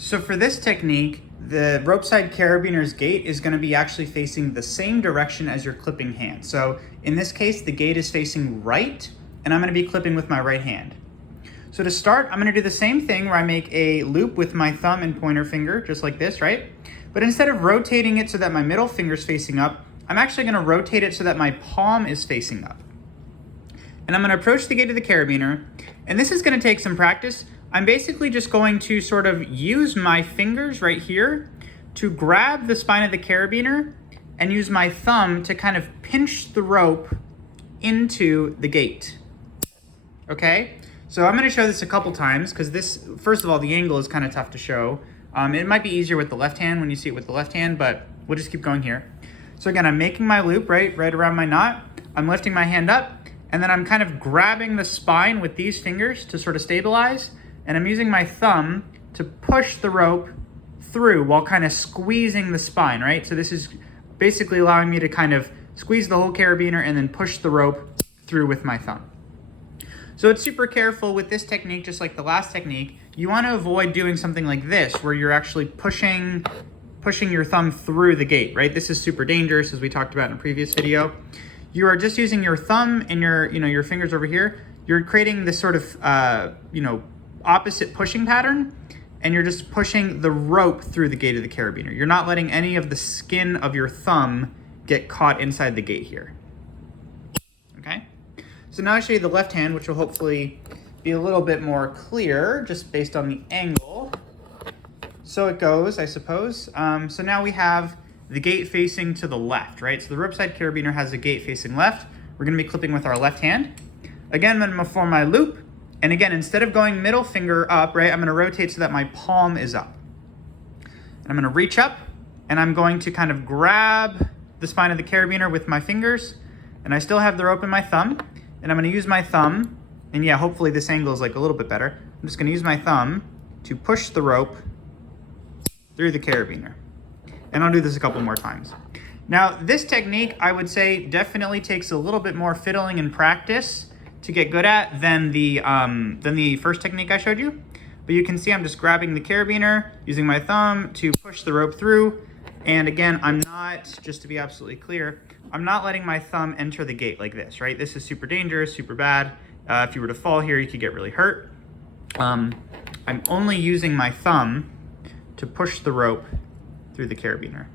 So for this technique, the rope side carabiner's gate is going to be actually facing the same direction as your clipping hand. So in this case, the gate is facing right, and I'm going to be clipping with my right hand. So to start, I'm going to do the same thing where I make a loop with my thumb and pointer finger, just like this, right? But instead of rotating it so that my middle finger is facing up, I'm actually going to rotate it so that my palm is facing up. And I'm going to approach the gate of the carabiner, and this is going to take some practice. I'm basically just going to sort of use my fingers right here to grab the spine of the carabiner and use my thumb to kind of pinch the rope into the gate. Okay? So I'm going to show this a couple times because this, first of all, the angle is kind of tough to show. It might be easier with the left hand when you see it with the left hand, but we'll just keep going here. So again, I'm making my loop right around my knot. I'm lifting my hand up, and then I'm kind of grabbing the spine with these fingers to sort of stabilize, and I'm using my thumb to push the rope through while kind of squeezing the spine, right? So this is basically allowing me to kind of squeeze the whole carabiner and then push the rope through with my thumb. So it's super careful with this technique, just like the last technique. You want to avoid doing something like this, where you're actually pushing your thumb through the gate, right? This is super dangerous, as we talked about in a previous video. You are just using your thumb and your fingers over here. You're creating this sort of, opposite pushing pattern, and you're just pushing the rope through the gate of the carabiner. You're not letting any of the skin of your thumb get caught inside the gate here. Okay? So now I'll show you the left hand, which will hopefully be a little bit more clear just based on the angle. So it goes, I suppose. So now we have the gate facing to the left, right? So the rope side carabiner has the gate facing left. We're gonna be clipping with our left hand. Again, I'm gonna form my loop. And again, instead of going middle finger up, right, I'm gonna rotate so that my palm is up. And I'm gonna reach up, and I'm going to kind of grab the spine of the carabiner with my fingers, and I still have the rope in my thumb, and I'm gonna use my thumb, and yeah, hopefully this angle is like a little bit better. I'm just gonna use my thumb to push the rope through the carabiner. And I'll do this a couple more times. Now, this technique, I would say, definitely takes a little bit more fiddling and practice to get good at than the first technique I showed you. But you can see I'm just grabbing the carabiner, using my thumb to push the rope through. And again, I'm not, just to be absolutely clear, I'm not letting my thumb enter the gate like this, right? This is super dangerous, super bad. If you were to fall here, you could get really hurt. I'm only using my thumb to push the rope through the carabiner.